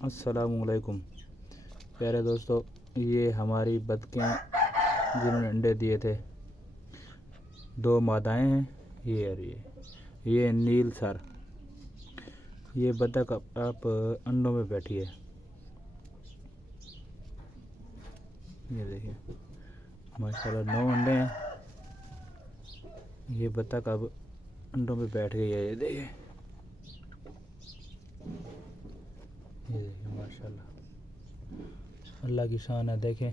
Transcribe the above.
अस्सलामुअलैकुम प्यारे दोस्तों, ये हमारी बतखें जिन्होंने अंडे दिए थे। दो मादाएं हैं ये, और ये नील सर। ये बतख आप अंडों में बैठी है। ये देखिए माशाल्लाह 9 अंडे हैं। ये बतख अब अंडों में बैठ गई है। ये देखिए माशाल्लाह अल्लाह की शान है। देखें